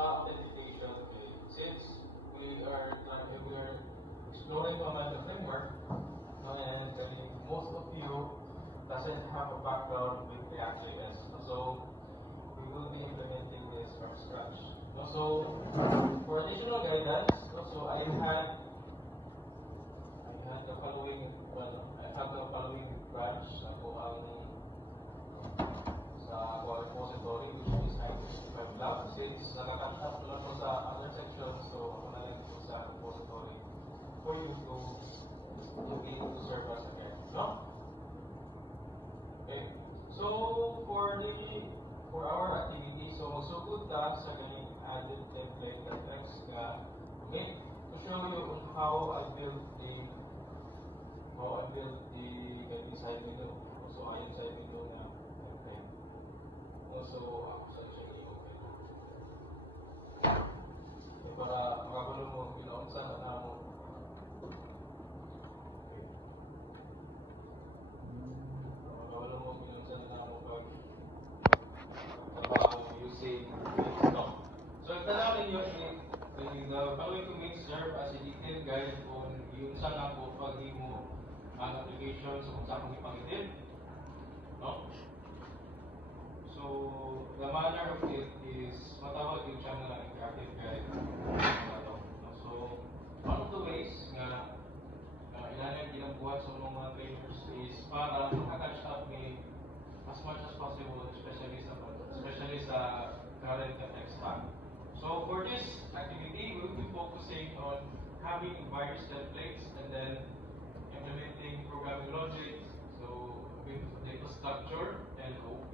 sa authentication, since we are exploring naman the framework, and most of you doesn't have a background with React.js. So we will be implementing this from scratch. So for additional guidance, also I had the following branch ako ang sa repository, which is I-55 Lab. Since nakakatch up lang ko sa other section, so ako na lang po sa repository for you to be able to serve us again. No? Okay. So for our activity, so magsugod ta sa ganing added template that nga okay, to show you on how I built the side window. Also ayon side window na template. Also actually okay. Para makabalo mo pinaunsa na mo. Makabalo mo pinaunsa na mo pag using no. So if tanawin niyo the following commands serve as a detailed guide on yung sa na po paghimo ang application sa kung saan ipang-edit. No? So the manner of it is matawag yung siya nga interactive guide. So one of the ways nga ilan ginabuhat sa mga trainers is para makakatch up me as much as possible, especially sa current tech stack. So for this activity, we will be focusing on having various templates and then implementing programming logic, so with data structure and OP.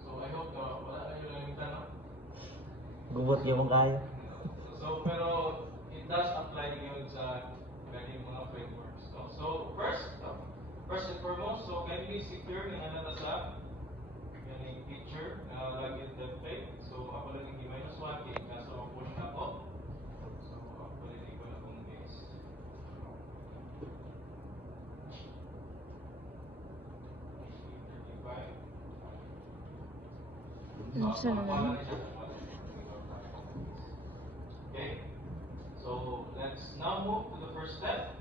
So I hope wala na yung langitan, no? Gubot yung kaya. So pero it does apply yun sa galing mga frameworks. So first and foremost, so kindly secure ng sa galing feature na login template. So ako lang yung -1 kaya kaso mag-push na ako. So pwede ko na kung base. Okay, so let's now move to the first step,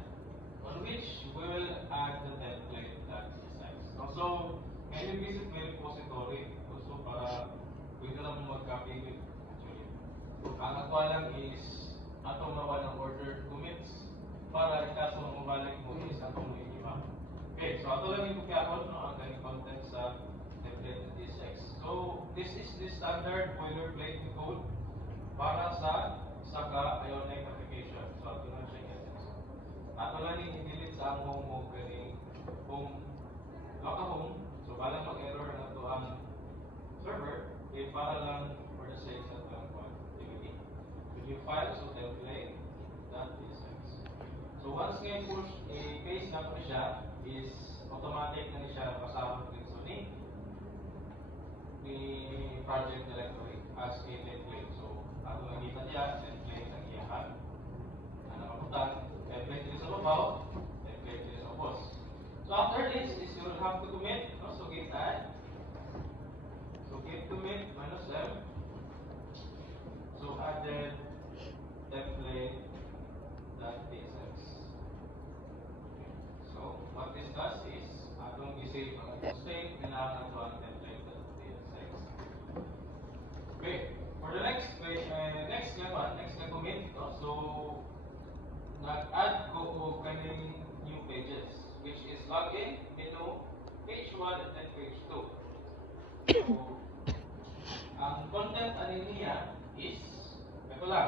on which we will add the template.csx. Also, can you visit my repository also para pwede lang mo mag-copy with actually. Ang ako lang is atong nawa ng order commits para ikaso mabalik mo is atong mo i-map. Okay, so ato lang yung kukyahon no, ang ganing content sa template.csx. So this is the standard boilerplate code para sa Ionic application. So ato lang siya i-access. Ato lang yung i-delete sa ang home ganing home localhost. So balang mag-error na ito ang server, para lang for the sake of activity. With your file, so template.csx. So once nga push i-paste na po siya, is automatic na siya pasahod din sa ni project directory as a template. So ato nakita niya, template ang iyahan. Ang nakabutan, template din sa babaw, template din sa boss. So after this is you will have to commit, no? So git add. So git commit -m. So added template.tsx. So what this does is atong i-save ang state kailangan ito ang template.tsx. Okay, for the next na commit, no? So nag-add ko og kaning new pages, which is login, menu, page 1 and then page 2. So ang content ani niya is ito lang.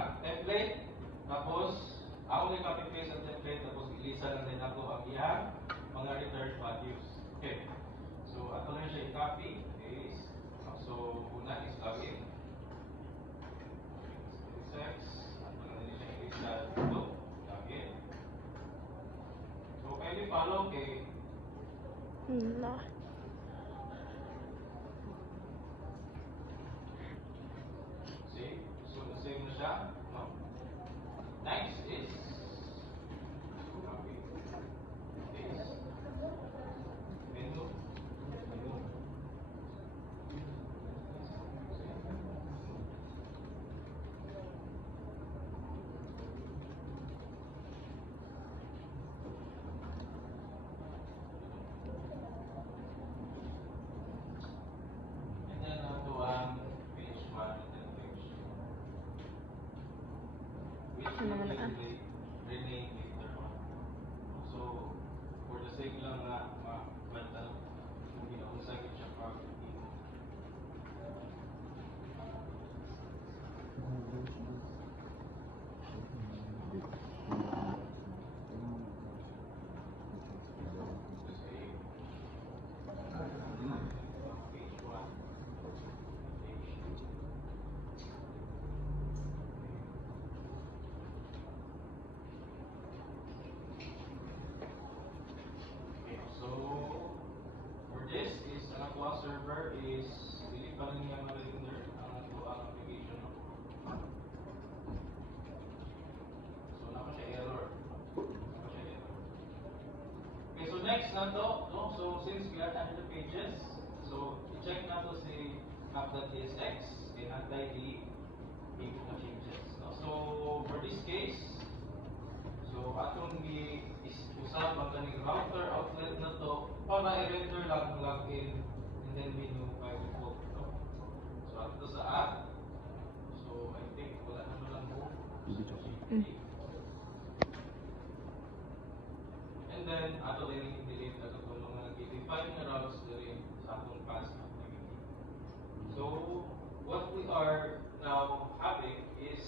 pa rin yung render ang application. So, naka siya error. Okay, so next na to, no? So, since we are at the pages, so, i-check na to si app.tsx, i-apply the changes. No? So, for this case, so, atong usap ang kaning router outlet na to para i-render lang ang login and then menu by default. No? So, ato sa app. So, I think wala naman lang mo. And then, ato rin i-delete ato kung mga nag-define na routes rin sa atong pass activity. So, what we are now having is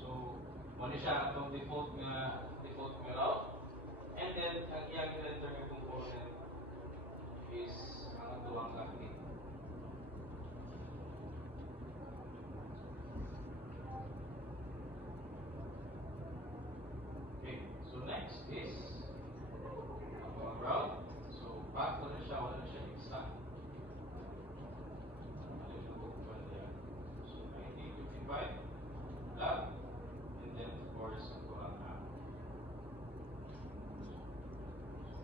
so, muna siya atong default nga route. And then, ang iyang render nga component is ang tuwang login. Okay, so next is ang route. So, back ko na siya, wala na siya exact. So, 1955 log, and then of course, ang tuwang app.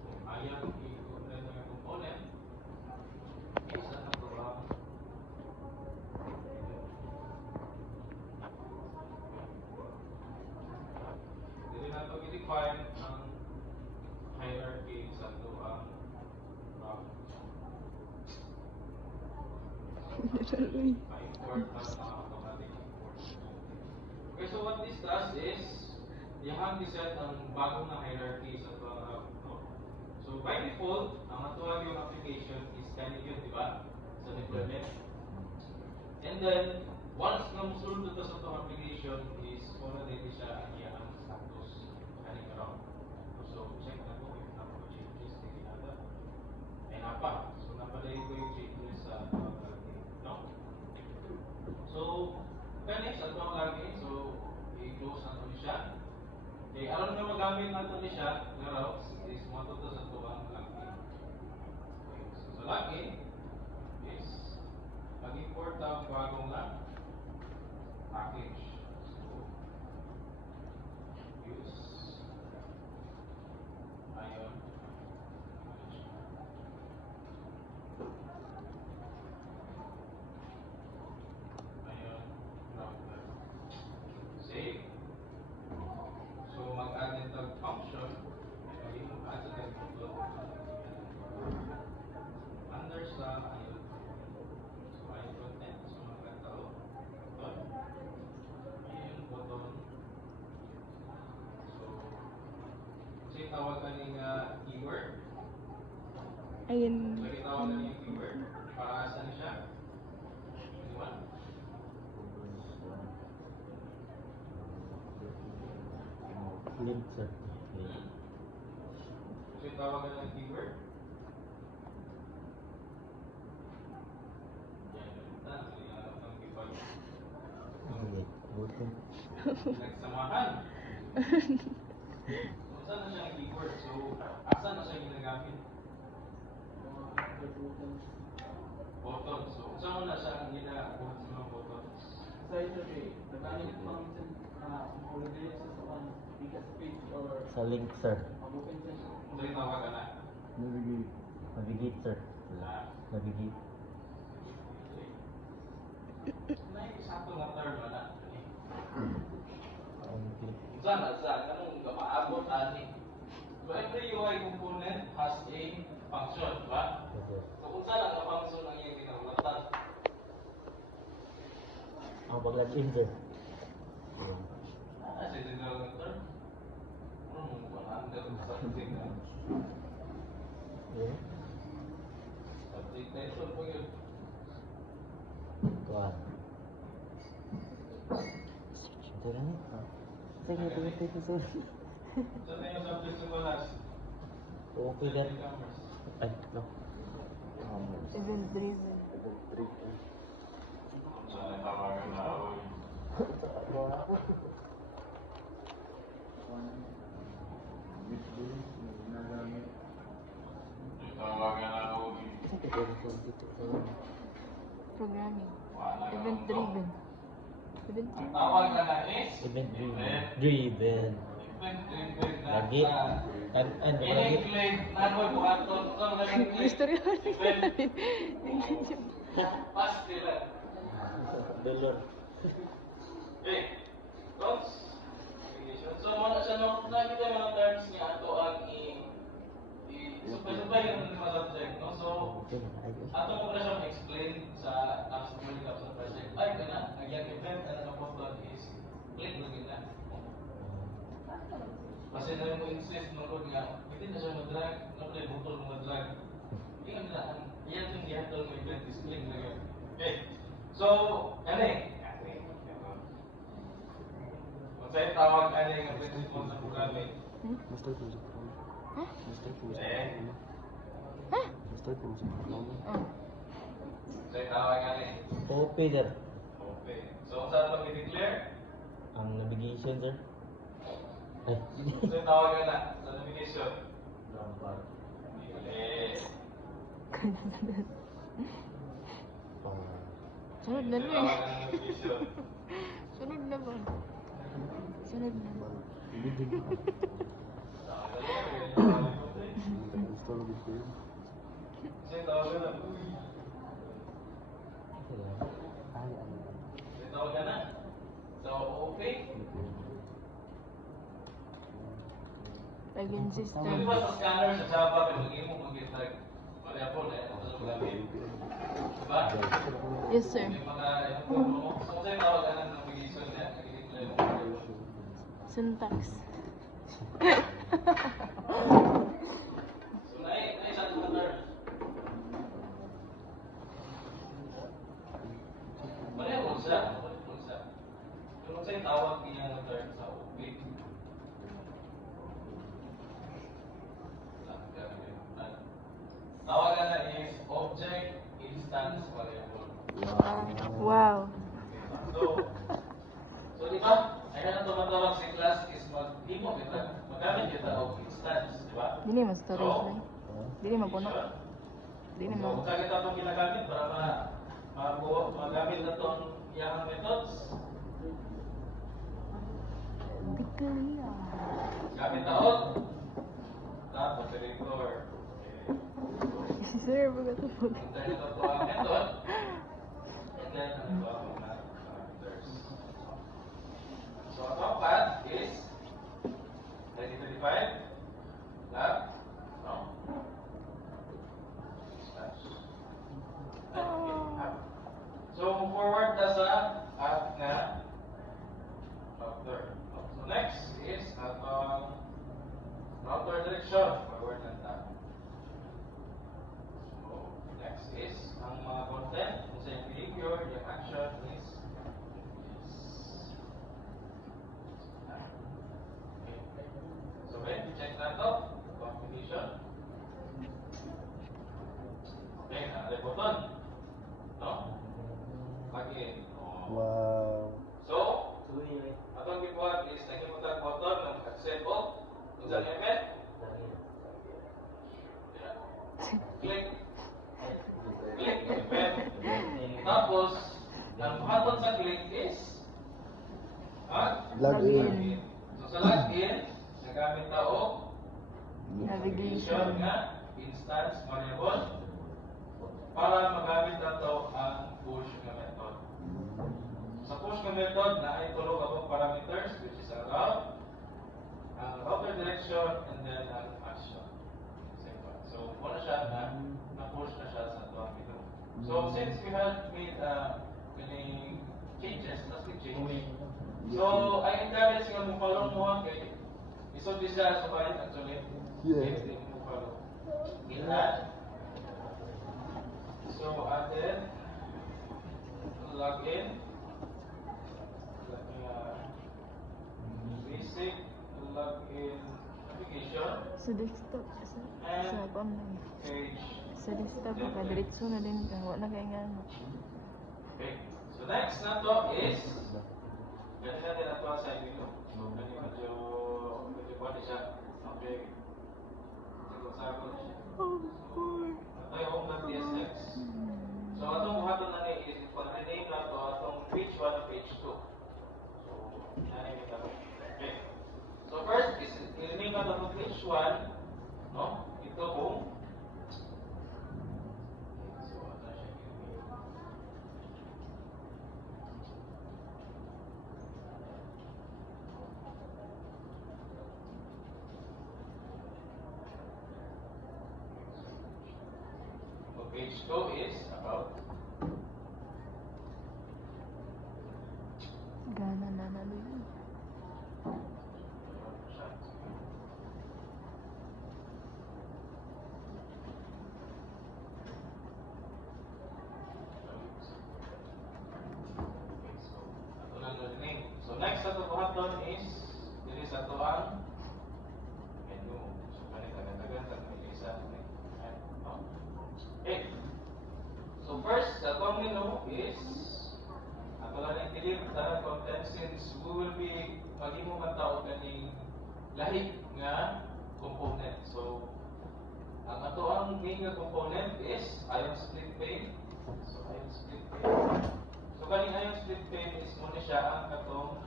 So, ayan, i-render nga component is ang tuwang dili na ito i-define ang hierarchy sa ito ang route. I-import na automatic import. Okay, so what this does is, i-hand set ang bagong na hierarchy sa ito ang route. No? So by default, ang atuwa yung application is kanil yun, di ba? Sa deployment. And then, once na musulod ito sa itong application is muna din siya ang iyang status kaning route. So, check na po if napo changes hindi nada. Ay napa. So, napadali ko yung changes sa login. No? So, kani sa itong login. So, i-close na ito siya. Okay, aron nga magamit na ito siya ng routes is matuto sa itong login. Okay, so sa login is mag-import ang bagong na package. So, use ion router. Save. So, mag-add ng function. Mag-add sa tag under sa ion. So, ion content. So, magkatao. Ion button. So, kasi tawag ka ng keyword. Ayun. Pwede tawag ka ng keyword. Para saan siya? Anyone? Link sir. So, tawag ka ng keyword. Yan. Ang keyword. Okay. Button. Nagsamahan. So, saan na siya ang keyword? So, asan na siya ginagamit? Button. So, saan mo na siya ang ginagamit sa mga buttons? Sa ito eh, nagkanit pa kami sa holiday sa soan bigas page or Sa link sir. mabukin sa So, yung tawag ka na? Navigate. Navigate sir. Navigate. Na yung sakto nga term na. Okay. Saan na saan? Anong maabot ani? So, every UI component has a function, di ba? Okay. So, kung saan ang function ang iyong ginagulatan? Ang pag-login sir. Ayan. Kasi generator. Ano mo ba? Something na. Ayan. Subject title po yun. Tuan. Ito na niya. Sige, ito. Saan na yung subject sa balas? Okay then. Ay, no. Event driven. Saan na tawagan na ako? Programming. Wala ka Event nung driven. Event Ang driven. tawag na na is Event driven. Driven na Lagi. Ano Any lagi? claim na mo buhaton sa mga claim. Istorya. Pas nila. Dolor. Okay. Thoughts? So, mga sa nakita mga terms niya ato ang i-supply yung mga subject, no? So, ato mo na siyang explain sa summary of sa project. Ay, kana, nagyang event na nakaposton is click lagi na. Kasi na yung insist mo ko nga, hindi na siya mag-drag, na butol mo mag-drag. Hindi ka nila, iyan yung gihatol mo event is click lagi. Okay. So, ano eh? Kung sa'yo tawag ano yung principle sa programming? Master po sa program. Master po sa Eh. program. Ha? Master po sa program. Oh. Sa'yo tawag ano eh? Okay, sir. Okay. So, kung saan pag i-declare? Ang navigation, sir. Ay. Sa'yo tawag na sa navigation? Eh. Sunod na Sa'yo na tawag eh. na navigation? Sunod na ba? Sunod na. Sa'yo tawag na. Sa'yo tawag na. So, okay. Login So, system. di ba sa scanner sa Java, pero lagi mo mag-get-tag. Mali ako, ito sa gamit. Diba? Yes, sir. May mga, so, sa'yo tawag na ng navigation na i-declare mo. Syntax. So, naisang mga terms. Mali ako siya. Yung sa'yo tawag niya ng term sa OP. Tawagan na is Object Instance Variable. Wow. So di ba? Ay na tumatawag si class is mag-demo kita. Magamit kita of instance, di ba? Dili mo storage na. Dili mo puno. Sure. Dili So, mo. kung saan kita itong ginagamit para magamit na itong iyang methods, Di kaya. gamit na all. Tapos, selector. Sir, baga ito po. Internet of ang method. And then, ano ito ang mga parameters. So, ang path is 2025 lab. No? So, forward na sa app na router. So, next is atong router direction. Forward na tab. So, next is ang mga content. Kung sa yung behavior, yung action is so, when you check na ito, combination. Okay, nakalimutan button. No? Login. Wow. So, atong gibuhat is nagimutan button ng accept all. Kung saan yung event? Yeah. Click. Click yung event. Tapos, ang button sa click is Login. So, sa login, nagamit na o Navigation. nga instance variable para magamit na ito ang push na method. Sa push na method na ay tulog akong parameters which is ang route, ang router direction, and then ang action. Same one. So, muna siya na-push na siya sa ito ang menu. So, since we have made many changes, let's click change. So, I encourage nga mo follow mo kay isod di siya sa bayan actually. Yeah. Hindi mo follow. Add. So, added login. Basic login application. Sa desktop. Sa online. Page. Sa desktop. Makadiritso na din. Wala na kaya nga. Okay. So, next na to is ganun natin na to sa inyo. Medyo body siya. Okay. Sagot-sagot siya. Oh, boy. Tayo kong ng TSX. Page 2 is about Gana na naluwi. So next ato buhaton is diri sa ato ang menu. So kanit tagan-tagan sa isa. Okay. So first, sa atong menu is ato lang i-delete sa content since we will be maghimo man tao kaning lahig nga component. So ang ato ang main nga component is ion split pane. So ion split pane. So kaning ion split pane is muna siya ang katong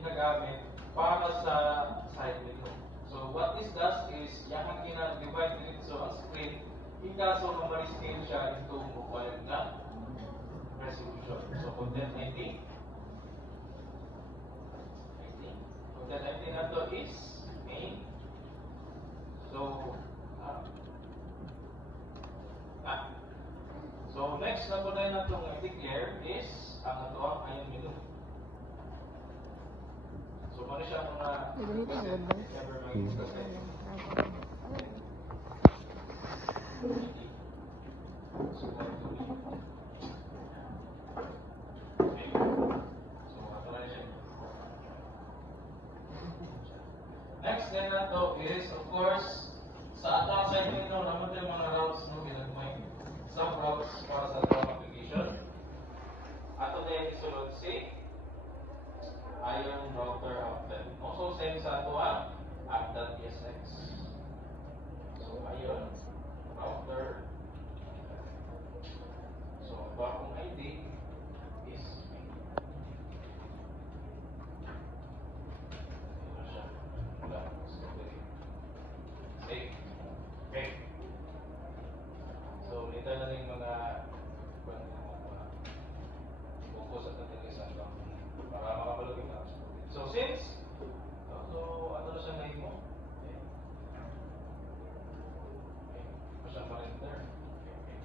ginagamit para sa side menu. So what this does is yang gina-divide dito ang screen in kaso na ma-scale siya into equivalent na resolution. So content 19. Content 19 na to is main. So so next na po na itong declare is ang ito ang ion menu. So paano siya mga Ganito ang ganda. ever mag-discuss. So ato na siya. Next din na to is of course sa ato ang side menu naman din mga routes no ginagmay some routes para sa ato application. Ato din isulod si ion router outlet. Also same sa ato ang app.tsx. So ion router. So ato akong ID is save. Okay. So later na rin mga focus at natilisan lang para makabalagin na. So since so ano na siya na mo? Okay. Okay. Masya pa rin there. Okay.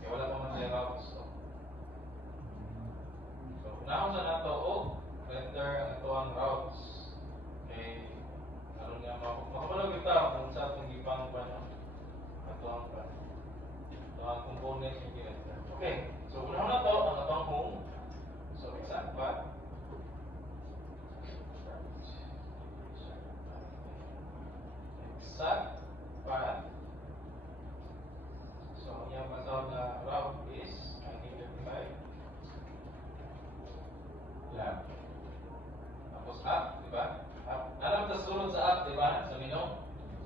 Okay, wala pa man siya routes. So now sa nato render ang ito ang routes. Okay. Ano niya makabalagin ta kung sa itong gipang pa no? Ito ang component yung ginender. Okay. So una na to ang atong home. So exact path. Exact path. So ang iyang matawag na route is 1955 lab. Tapos up, di ba? Up. Alam ta sulod sa up, di ba? Sa menu.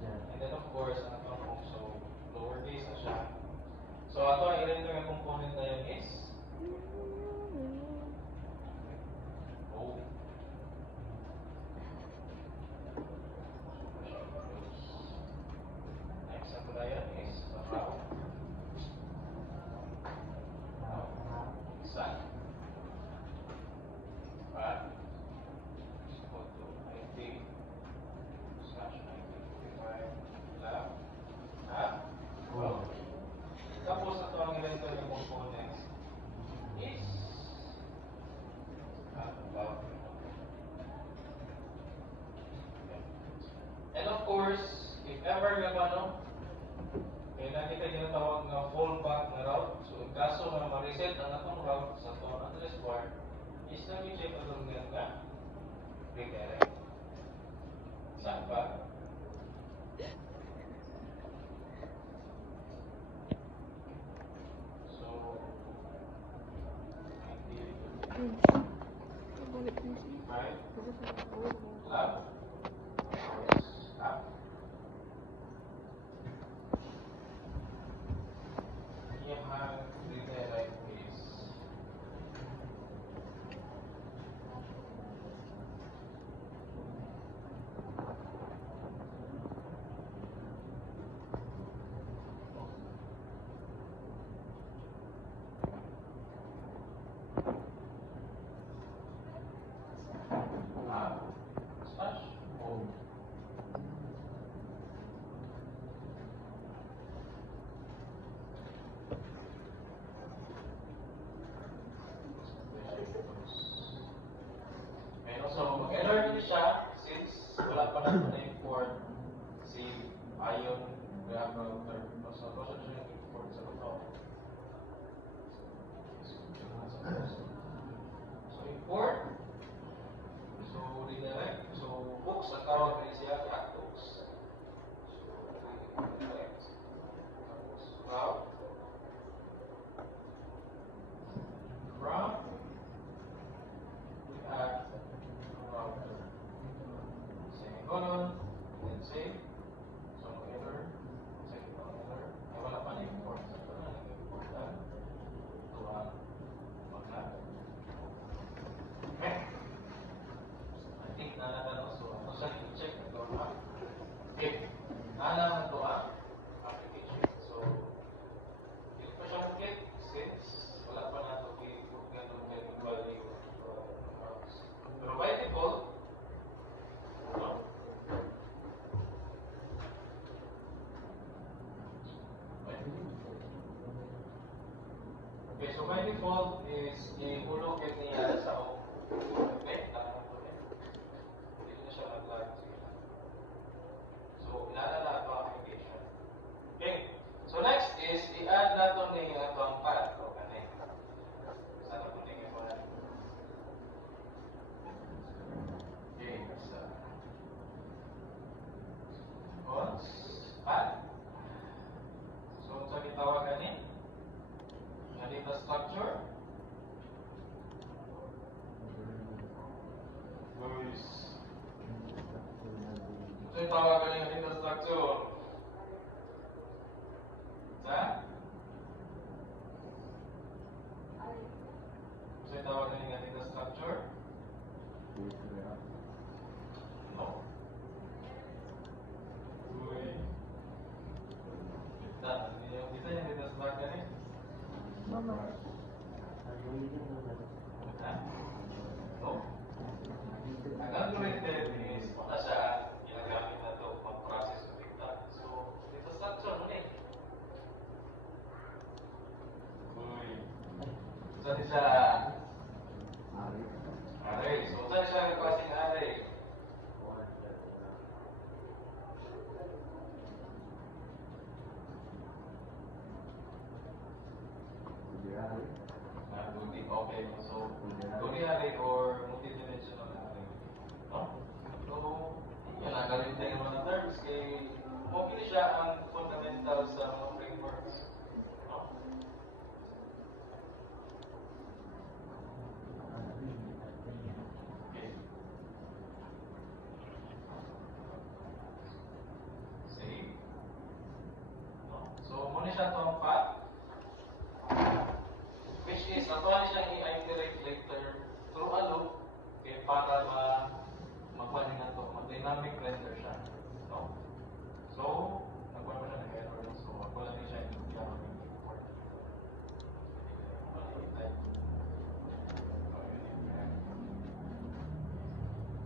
And then of course, ang atong home. So lowercase na siya. So ato ang i-render ng component na yan is home. Next ang na yan is route. Exact. Path. Equal to 90/1955 lab. Well, tapos ito ang i-render ng component is about. And of course, if ever nga ba no, kailangan kita ginatawag na fallback na route. So, in kaso na ma-reset ang atong route sa atong address bar, is na check atong nga redirect. Saan ba? So, Balik na siya. right? Kasi sa ako. Lab. Stop. Iyang redirect is natin na-import si ion graph router. So, ito siya na-import sa ito. So, import. So, redirect. So, books, ang tawag na siya, books. So, redirect. Tapos, route. From. We add router. Semicolon. Then save. So, error. Semicolon error. Ay, wala pa na-import. So, ito na, nag-import na. Ito ang mag-lab. Okay. I think nalaman so ako sa check ito ha. Okay. Nalaman ito ang application. So, hindi pa siya mag-get since wala pa na ito i-put ganun value. Pero by default, no? Okay, so by default is ihulog yun niya sa okay, hindi na siya nag-lag. So, ilalala ito ang application. Okay, so next is i-add na ito ni itong path. O, kanin. Sana po tingin mo na. Okay, so cons, path. So, sa gitawag kanin. Data structure. Guys. So, yung tawagan yung data structure. Sa? So, yung tawagan yung data structure. No. Uy. Kita yung data structure eh. Mama. No? Ang algorithm is wala siya ginagamit na ito mag-process of data. So, data structure mo eh. Uy. Saan siya? Array. So, saan siya ang klaseng array? Okay, so Dory array or multidimensional array. No? So, yun ang gamitin naman ng terms kay okay siya ang fundamental sa mga frameworks. No? Okay. Save. No? So, muna siya itong path. Which is, natuwa siyang i-iterate later through a loop para mag-dynamic render siya. No? So, nagkuha pa siya ng error. So, wala din siya yung import.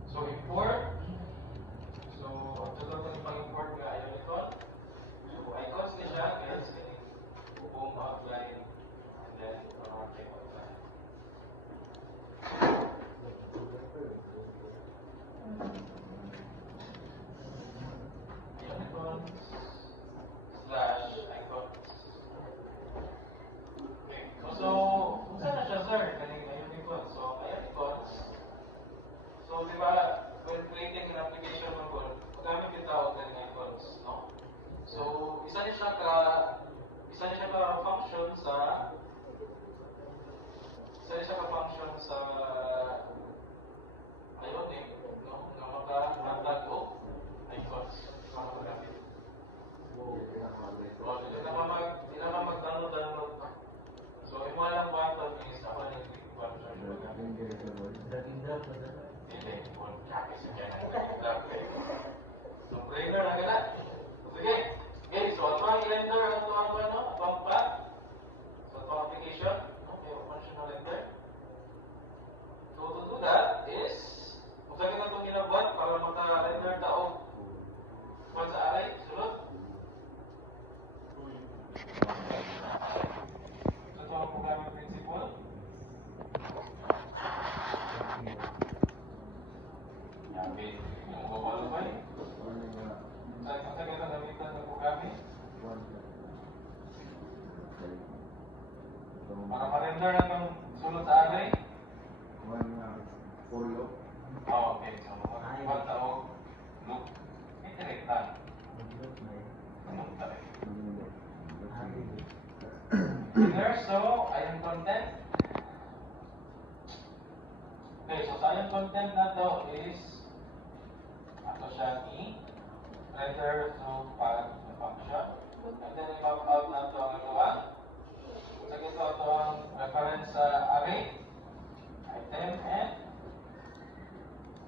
So, import. So, ang tuloy ko pang-import nga ayaw icon. So, icons niya siya is buong outline. Then, unicorns. so item content. Okay, so sa item content na to is ato siyang i-render through pad na function. And then i-map out na to ang ituwa. So ito ito ang reference sa array, item, and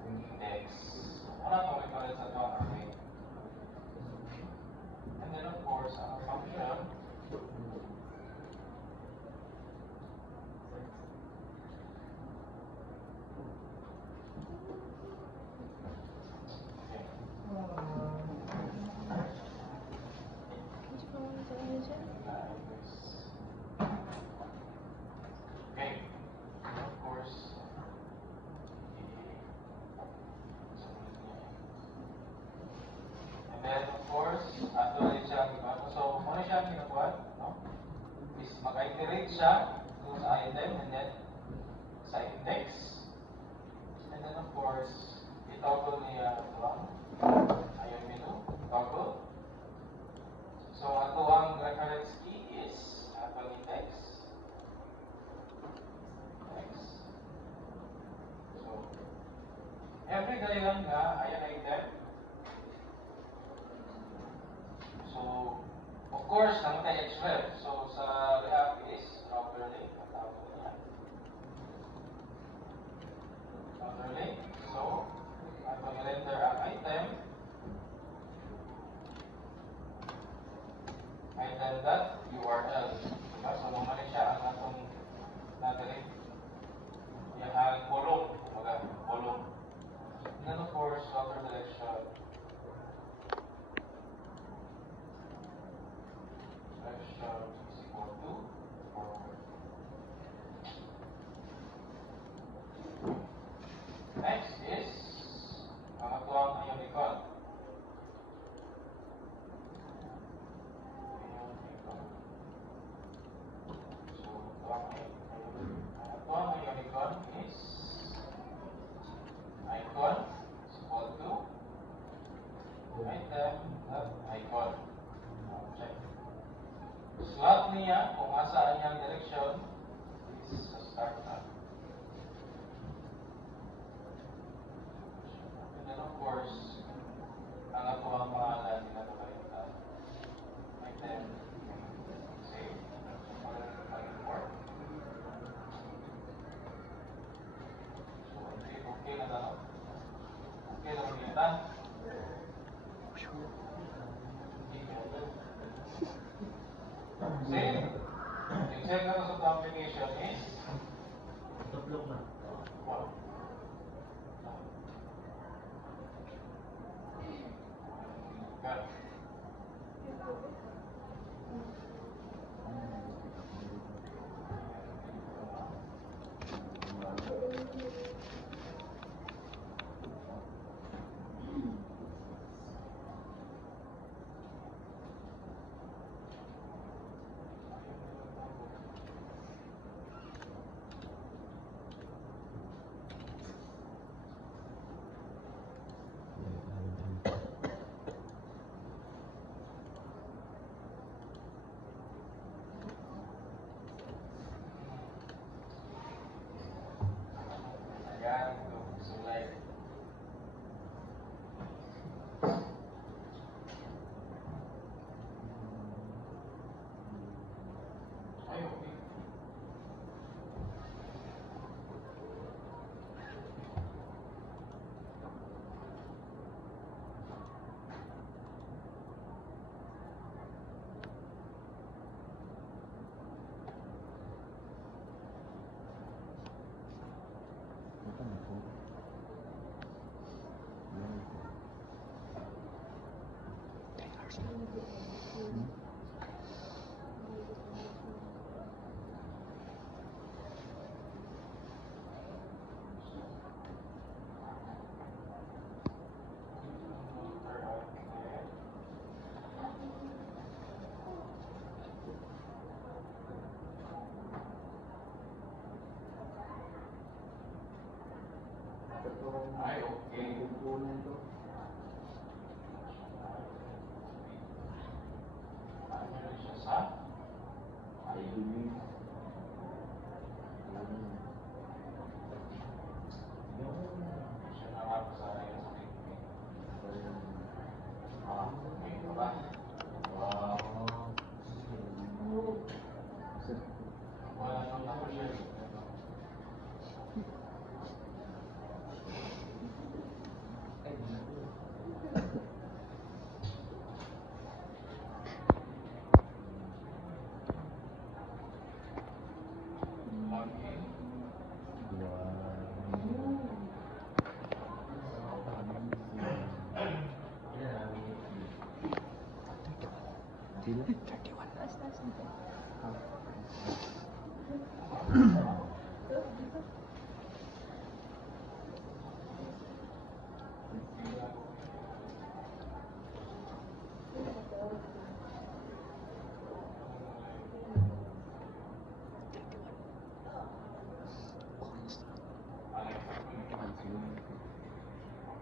index. Wala itong reference sa ito ang array. And then of course, ang function okay. Of course, and then of course, ato rin siya so ano siya ang ginagawa, no? Is mag-iterate siya dun sa item and then sa index. And then of course, i-toggle niya ito ang ayun menu, toggle. So ato ang reference key is Apple index. So every dahilan nga ayan item. So of course namatay xref. So sa React is router link. Patawag niya. Router link. So at pag-render ang item item.url. Diba? So mamali siya ang atong natin yung haring column. Kumbaga, column. And then of course, router direction. Direction is equal to forward. Next is ang atuang Ionic-on. Atuang Ionic-on is icon is equal to item.icon. Check. Slot niya kung asa niyang direction is sa start na. And then of course, ang ato ang pangalan ginagawa item save. Mag-import. So, okay na daw. Okay na magkita. Save. Yung save na sa application is Tablog na. wow. Got it. Ayan, sulay. Ay, okay. Ito na po. Ay, okay. Ano siya sa? I believe Sila? Taas, taas nito.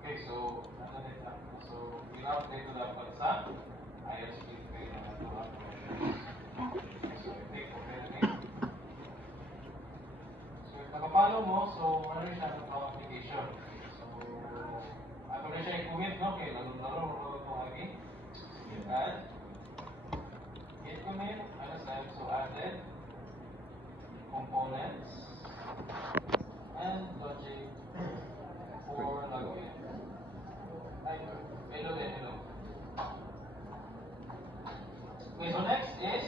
Okay, so, so, without dito dapat sa ISP pay na natuwa. So, take for anything. So, if nakapalo mo, so, ano rin siya ng application. So, ako na siya i-commit, no? Okay, laro ito lagi. Add. Hit commit, ano sa'yo? So, added. Components. And logic for login. Hello. Okay, so next is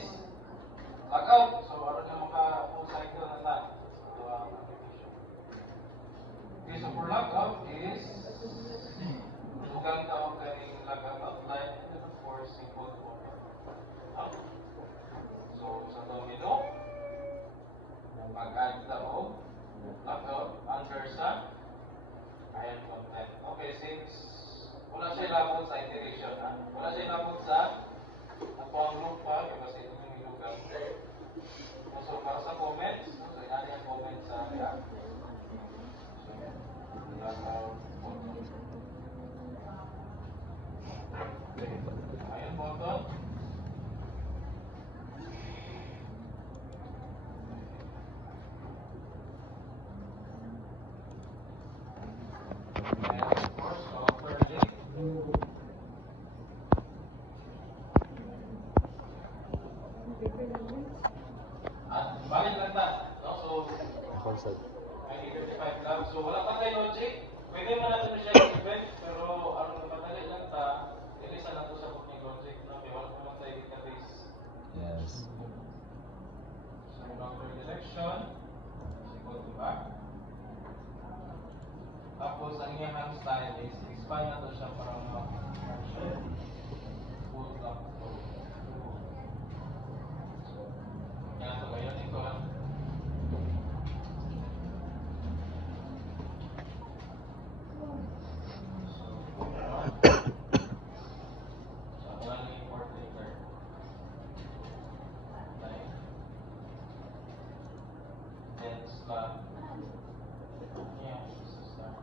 logout. So, ano na full cycle na lang. So, application. Okay, so for logout is lugang tawag kaning logout outline and then of course simple format. So, sa domino, mag-add tao, logout under sa ayan content. Okay, since wala siya labot sa iteration, ha? Wala siya labot sa ang group pa, kasi ito yung ilugang. So, para sa comments, so, yan yung comments sa React. So, logout button. Ayan button. And of course, offer link. At balik lang ta, no? So, Consult. may 35 lang. So, wala pa tayo logic. Pwede mo natin siya i-event, pero ano na madali lang ta, ilisa na to sa book ng logic. No? Kaya wala naman tayo database. Yes. So, number selection is equal to back. Tapos, ang iyang style is expand na to siya para ma-function. Full block. So, yan to ngayon. Ito lang. So, wala na import later. Okay. Then, slot. Yeah, this is that.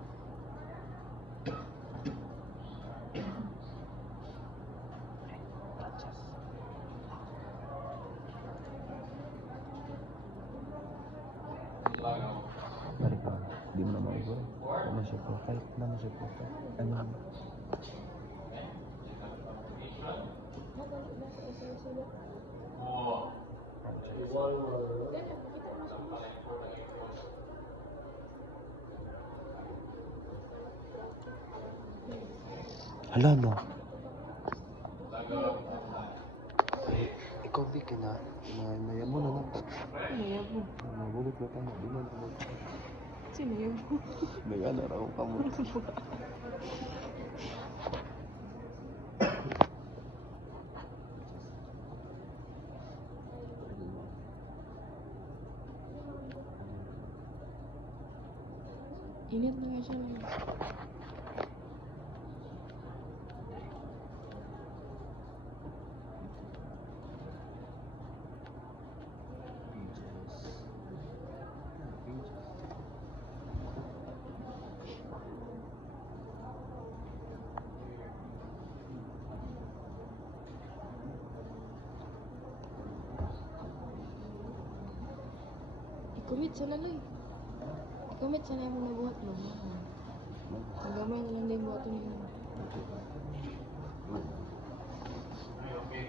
Logout. Balik ka. Di mo na maigol. Wala na siya profile. Wala na siya profile. Ano? Okay. Check out the application. Mabalik na sa SLC. Oh. Ganyan, makita mo Isang collector na import. Hala no. Logout outline. Ikaw di ka na. Mayamo na na. Sinayab mo. Nabulot na tayo. Di na naman. Sinayab mo. Nag-ano raw ka mo. Init na nga siya. I-commit sana lang. I-commit sana yung nabuhat mo. Ang gamay na lang din buhat mo. Ay, okay.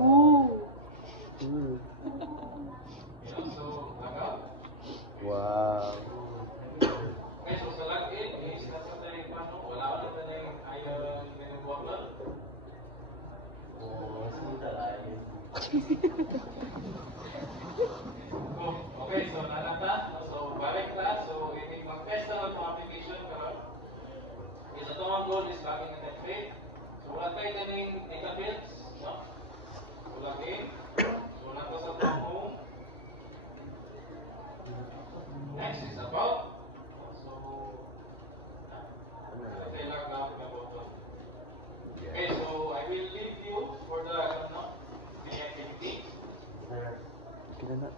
Ooh! Wow. Okay, so sa login is nasa tayo paano, wala ka na tayo ayaw minibottle. Okay, so nanata. So, balik class. So, ini mag-test na lang application karon. Isa to ang goal is login in template. So, wala tayo ganing data fields, no? So, login. So, nato sa itong home. Next is about. So, okay, log out na about. Okay, so I will leave you for the activity. Kaya na.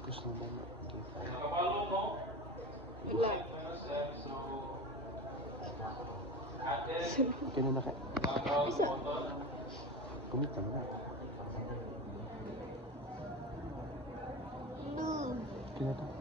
Gusto mo na. Nakapalo mo. Wala. So, and then, Kaya na naka. log out button. Kumita mo na. No. Kaya na.